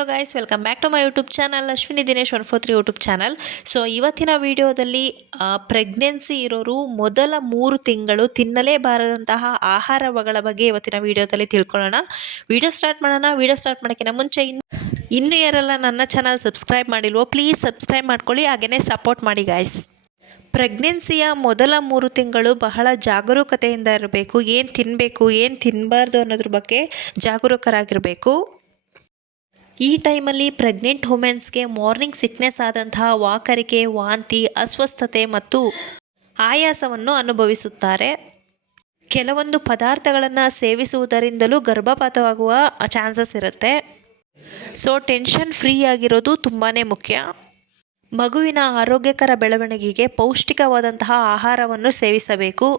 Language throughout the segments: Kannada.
Hello guys, welcome back to my YouTube channel Ashwini Dinesh 143 YouTube channel. So ಇವತ್ತಿನ ವಿಡಿಯೋದಲ್ಲಿ ಪ್ರೆಗ್ನೆನ್ಸಿ ಇರೋರು ಮೊದಲ 3 ತಿಂಗಳು ತಿನ್ನಲೇಬಾರದಂತಹ ಆಹಾರಗಳ ಬಗ್ಗೆ ಇವತ್ತಿನ ವಿಡಿಯೋದಲ್ಲಿ ತಿಳ್ಕೊಳ್ಳೋಣ. ವಿಡಿಯೋ ಸ್ಟಾರ್ಟ್ ಮಾಡೋಣ. ವಿಡಿಯೋ ಸ್ಟಾರ್ಟ್ ಮಾಡೋಕ್ಕಿಂತ ಮುಂಚೆ ಇನ್ನೂ ಯಾರೆಲ್ಲ ನನ್ನ ಚಾನಲ್ ಸಬ್ಸ್ಕ್ರೈಬ್ ಮಾಡಿಲ್ವೋ ಪ್ಲೀಸ್ ಸಬ್ಸ್ಕ್ರೈಬ್ ಮಾಡ್ಕೊಳ್ಳಿ, ಹಾಗೆಯೇ ಸಪೋರ್ಟ್ ಮಾಡಿ ಗೈಸ್. ಪ್ರೆಗ್ನೆನ್ಸಿಯ ಮೊದಲ 3 ತಿಂಗಳು ಬಹಳ ಜಾಗರೂಕತೆಯಿಂದ ಇರಬೇಕು. ಏನು ತಿನ್ನಬೇಕು, ಏನು ತಿನ್ನಬಾರ್ದು ಅನ್ನೋದ್ರ ಬಗ್ಗೆ ಜಾಗರೂಕರಾಗಿರಬೇಕು. ಈ ಟೈಮಲ್ಲಿ ಪ್ರೆಗ್ನೆಂಟ್ ವುಮೆನ್ಸ್ಗೆ ಮಾರ್ನಿಂಗ್ ಸಿಕ್ನೆಸ್ ಆದಂತಹ ವಾಕರಿಕೆ, ವಾಂತಿ, ಅಸ್ವಸ್ಥತೆ ಮತ್ತು ಆಯಾಸವನ್ನು ಅನುಭವಿಸುತ್ತಾರೆ. ಕೆಲವೊಂದು ಪದಾರ್ಥಗಳನ್ನು ಸೇವಿಸುವುದರಿಂದಲೂ ಗರ್ಭಪಾತವಾಗುವ ಚಾನ್ಸಸ್ ಇರುತ್ತೆ. ಸೊ ಟೆನ್ಷನ್ ಫ್ರೀ ಆಗಿರೋದು ತುಂಬಾ ಮುಖ್ಯ. ಮಗುವಿನ ಆರೋಗ್ಯಕರ ಬೆಳವಣಿಗೆಗೆ ಪೌಷ್ಟಿಕವಾದಂತಹ ಆಹಾರವನ್ನು ಸೇವಿಸಬೇಕು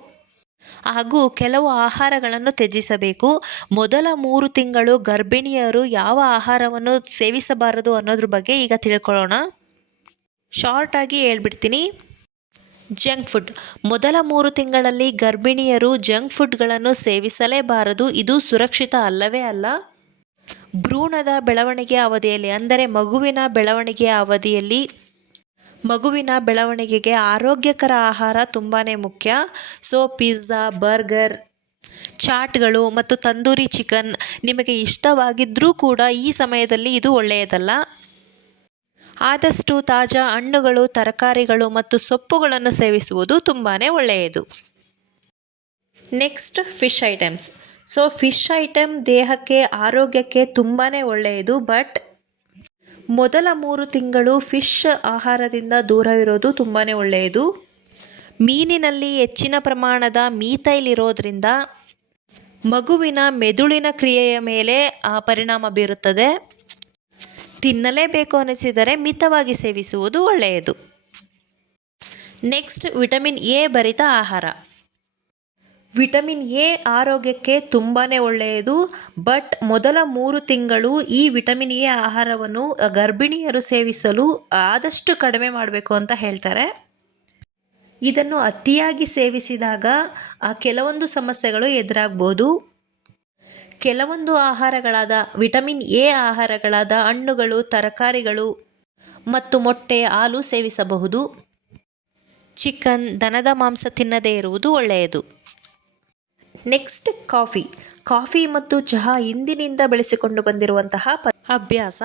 ಹಾಗೂ ಕೆಲವು ಆಹಾರಗಳನ್ನು ತ್ಯಜಿಸಬೇಕು. ಮೊದಲ 3 ತಿಂಗಳು ಗರ್ಭಿಣಿಯರು ಯಾವ ಆಹಾರವನ್ನು ಸೇವಿಸಬಾರದು ಅನ್ನೋದ್ರ ಬಗ್ಗೆ ಈಗ ತಿಳ್ಕೊಳ್ಳೋಣ. ಶಾರ್ಟಾಗಿ ಹೇಳ್ಬಿಡ್ತೀನಿ. Junk food. ಮೊದಲ 3 ತಿಂಗಳಲ್ಲಿ ಗರ್ಭಿಣಿಯರು ಜಂಕ್ ಫುಡ್ಗಳನ್ನು ಸೇವಿಸಲೇಬಾರದು. ಇದು ಸುರಕ್ಷಿತ ಅಲ್ಲವೇ ಅಲ್ಲ. ಭ್ರೂಣದ ಬೆಳವಣಿಗೆ ಅವಧಿಯಲ್ಲಿ ಅಂದರೆ ಮಗುವಿನ ಬೆಳವಣಿಗೆಗೆ ಆರೋಗ್ಯಕರ ಆಹಾರ ತುಂಬಾ ಮುಖ್ಯ. ಸೊ ಪಿಜ್ಜಾ, ಬರ್ಗರ್, ಚಾಟ್ಗಳು ಮತ್ತು ತಂದೂರಿ ಚಿಕನ್ ನಿಮಗೆ ಇಷ್ಟವಾಗಿದ್ದರೂ ಕೂಡ ಈ ಸಮಯದಲ್ಲಿ ಇದು ಒಳ್ಳೆಯದಲ್ಲ. ಆದಷ್ಟು ತಾಜಾ ಹಣ್ಣುಗಳು, ತರಕಾರಿಗಳು ಮತ್ತು ಸೊಪ್ಪುಗಳನ್ನು ಸೇವಿಸುವುದು ತುಂಬಾ ಒಳ್ಳೆಯದು. Next fish items. So fish item ದೇಹಕ್ಕೆ, ಆರೋಗ್ಯಕ್ಕೆ ತುಂಬಾ ಒಳ್ಳೆಯದು. ಬಟ್ ಮೊದಲ 3 ತಿಂಗಳು ಫಿಶ್ ಆಹಾರದಿಂದ ದೂರವಿರೋದು ತುಂಬಾ ಒಳ್ಳೆಯದು. ಮೀನಿನಲ್ಲಿ ಹೆಚ್ಚಿನ ಪ್ರಮಾಣದ ಮೀಥೈಲ್ ಇರೋದ್ರಿಂದ ಮಗುವಿನ ಮೆದುಳಿನ ಕ್ರಿಯೆಯ ಮೇಲೆ ಪರಿಣಾಮ ಬೀರುತ್ತದೆ. ತಿನ್ನಲೇಬೇಕು ಅನಿಸಿದರೆ ಮಿತವಾಗಿ ಸೇವಿಸುವುದು ಒಳ್ಳೆಯದು. ನೆಕ್ಸ್ಟ್ ವಿಟಮಿನ್ ಎ ಭರಿತ ಆಹಾರ. ವಿಟಮಿನ್ ಎ ಆರೋಗ್ಯಕ್ಕೆ ತುಂಬಾ ಒಳ್ಳೆಯದು. ಬಟ್ ಮೊದಲ 3 ತಿಂಗಳು ಈ ವಿಟಮಿನ್ ಎ ಆಹಾರವನ್ನು ಗರ್ಭಿಣಿಯರು ಸೇವಿಸಲು ಆದಷ್ಟು ಕಡಿಮೆ ಮಾಡಬೇಕು ಅಂತ ಹೇಳ್ತಾರೆ. ಇದನ್ನು ಅತಿಯಾಗಿ ಸೇವಿಸಿದಾಗ ಕೆಲವೊಂದು ಸಮಸ್ಯೆಗಳು ಎದುರಾಗ್ಬೋದು. ಕೆಲವೊಂದು ಆಹಾರಗಳಾದ ವಿಟಮಿನ್ ಎ ಆಹಾರಗಳಾದ ಹಣ್ಣುಗಳು, ತರಕಾರಿಗಳು ಮತ್ತು ಮೊಟ್ಟೆ, ಹಾಲು ಸೇವಿಸಬಹುದು. ಚಿಕನ್, ದನದ ಮಾಂಸ ತಿನ್ನದೇ ಇರುವುದು ಒಳ್ಳೆಯದು. ನೆಕ್ಸ್ಟ್ ಕಾಫಿ ಮತ್ತು ಚಹಾ ಇಂದಿನಿಂದ ಬೆಳೆಸಿಕೊಂಡು ಬಂದಿರುವಂತಹ ಅಭ್ಯಾಸ.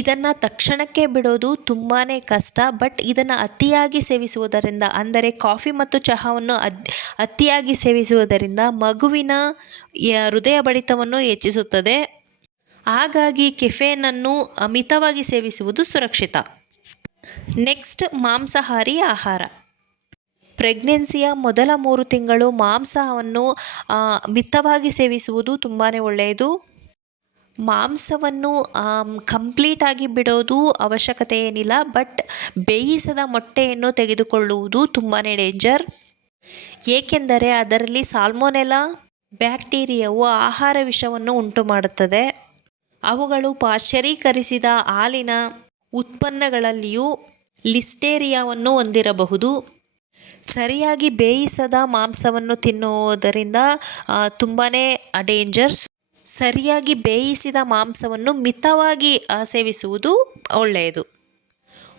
ಇದನ್ನು ತಕ್ಷಣಕ್ಕೆ ಬಿಡೋದು ತುಂಬಾ ಕಷ್ಟ. ಬಟ್ ಇದನ್ನು ಅತಿಯಾಗಿ ಸೇವಿಸುವುದರಿಂದ, ಅಂದರೆ ಕಾಫಿ ಮತ್ತು ಚಹಾವನ್ನು ಅತಿಯಾಗಿ ಸೇವಿಸುವುದರಿಂದ ಮಗುವಿನ ಹೃದಯ ಬಡಿತವನ್ನು ಹೆಚ್ಚಿಸುತ್ತದೆ. ಹಾಗಾಗಿ ಕೆಫೆನನ್ನು ಮಿತವಾಗಿ ಸೇವಿಸುವುದು ಸುರಕ್ಷಿತ. ನೆಕ್ಸ್ಟ್ ಮಾಂಸಾಹಾರಿ ಆಹಾರ. ಪ್ರೆಗ್ನೆನ್ಸಿಯ ಮೊದಲ 3 ತಿಂಗಳು ಮಾಂಸವನ್ನು ಮಿತವಾಗಿ ಸೇವಿಸುವುದು ತುಂಬಾ ಒಳ್ಳೆಯದು. ಮಾಂಸವನ್ನು ಕಂಪ್ಲೀಟಾಗಿ ಬಿಡೋದು ಅವಶ್ಯಕತೆ ಏನಿಲ್ಲ. ಬಟ್ ಬೇಯಿಸದ ಮೊಟ್ಟೆಯನ್ನು ತೆಗೆದುಕೊಳ್ಳುವುದು ತುಂಬಾ ಡೇಂಜರ್. ಏಕೆಂದರೆ ಅದರಲ್ಲಿ ಸಾಲ್ಮೊನೆಲ್ಲಾ ಬ್ಯಾಕ್ಟೀರಿಯಾವು ಆಹಾರ ವಿಷವನ್ನು ಉಂಟು ಮಾಡುತ್ತದೆ. ಅವುಗಳು ಪಾಶ್ಚರೀಕರಿಸಿದ ಹಾಲಿನ ಉತ್ಪನ್ನಗಳಲ್ಲಿಯೂ ಲಿಸ್ಟೇರಿಯಾವನ್ನು ಹೊಂದಿರಬಹುದು. ಸರಿಯಾಗಿ ಬೇಯಿಸದ ಮಾಂಸವನ್ನು ತಿನ್ನುವುದರಿಂದ ತುಂಬಾ ಡೇಂಜರ್ಸ್. ಸರಿಯಾಗಿ ಬೇಯಿಸಿದ ಮಾಂಸವನ್ನು ಮಿತವಾಗಿ ಸೇವಿಸುವುದು ಒಳ್ಳೆಯದು.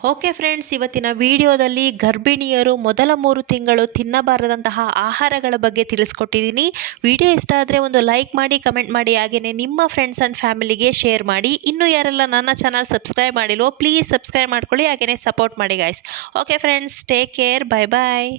ಓಕೆ ಫ್ರೆಂಡ್ಸ್, ಇವತ್ತಿನ ವಿಡಿಯೋದಲ್ಲಿ ಗರ್ಭಿಣಿಯರು ಮೊದಲ 3 ತಿಂಗಳು ತಿನ್ನಬಾರದಂತಹ ಆಹಾರಗಳ ಬಗ್ಗೆ ತಿಳಿಸ್ಕೊಟ್ಟಿದ್ದೀನಿ. ವಿಡಿಯೋ ಇಷ್ಟ ಆದರೆ ಒಂದು ಲೈಕ್ ಮಾಡಿ, ಕಮೆಂಟ್ ಮಾಡಿ, ಹಾಗೆಯೇ ನಿಮ್ಮ ಫ್ರೆಂಡ್ಸ್ ಆ್ಯಂಡ್ ಫ್ಯಾಮಿಲಿಗೆ ಶೇರ್ ಮಾಡಿ. ಇನ್ನೂ ಯಾರೆಲ್ಲ ನನ್ನ ಚಾನಲ್ ಸಬ್ಸ್ಕ್ರೈಬ್ ಮಾಡಿಲ್ವೋ ಪ್ಲೀಸ್ ಸಬ್ಸ್ಕ್ರೈಬ್ ಮಾಡ್ಕೊಳ್ಳಿ, ಹಾಗೆಯೇ ಸಪೋರ್ಟ್ ಮಾಡಿ guys. Okay friends, take care, bye ಬಾಯ್.